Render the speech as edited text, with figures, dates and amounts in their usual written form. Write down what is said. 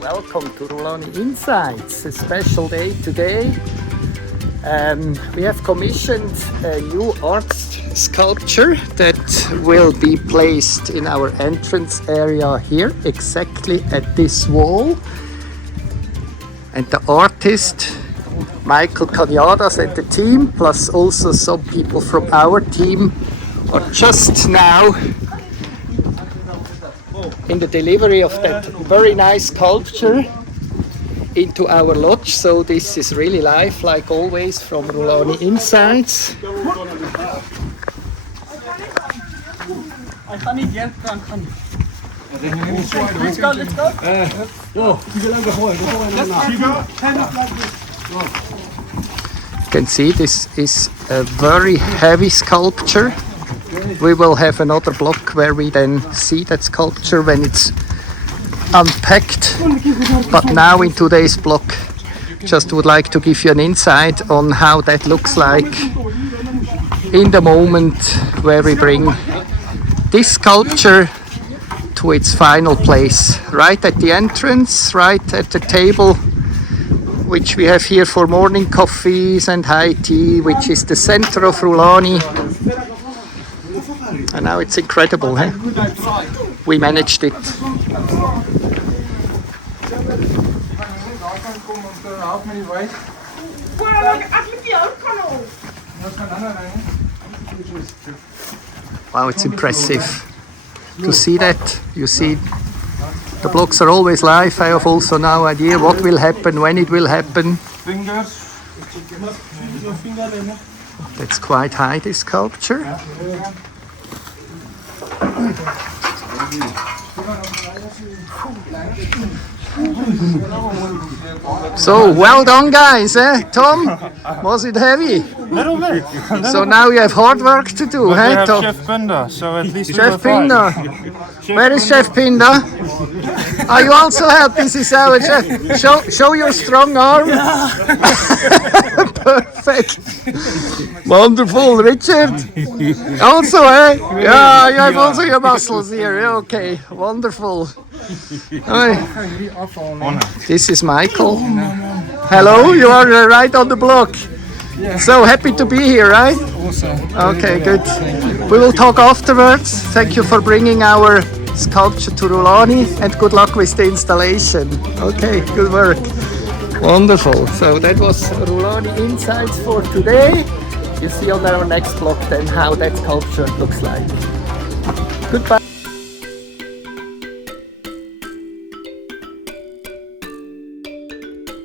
Welcome to Rhulani Insights, a special day today. We have commissioned a new art sculpture that will be placed in our entrance area here, exactly at this wall. And the artist, Michael Cañadas, and the team, plus also some people from our team, are just now in the delivery of that very nice sculpture into our lodge. So this is really live, like always, from Rhulani Insights. Let's go. You can see this is a very heavy sculpture. We will have another block where we then see that sculpture when it's unpacked. But now in today's block, just would like to give you an insight on how that looks like in the moment where we bring this sculpture to its final place. Right at the entrance, right at the table, which we have here for morning coffees and high tea, which is the center of Rhulani. And now it's incredible, eh? We managed it. Wow, it's impressive to see that. You see, the blocks are always live. I have also no idea what will happen, when it will happen. That's quite high, this sculpture. So, well done guys, eh? Tom, was it heavy? Little bit. So now you have hard work to do, But eh, we have Tom? Chef Pinder, so at least Chef Pinder. Where is Chef Pinder? Are you also help? This is our chef. Show your strong arm. Perfect. Wonderful, Richard. Also, eh? Yeah, you have also your muscles here. Okay, wonderful. This is Michael. Hello, you are right on the block. So happy to be here, right? Awesome. Okay, good. We will talk afterwards. Thank you for bringing our sculpture to Rhulani and good luck with the installation. Okay, good work. Wonderful. So that was Rhulani Insights for today. You see on our next blog then how that sculpture looks like. Goodbye.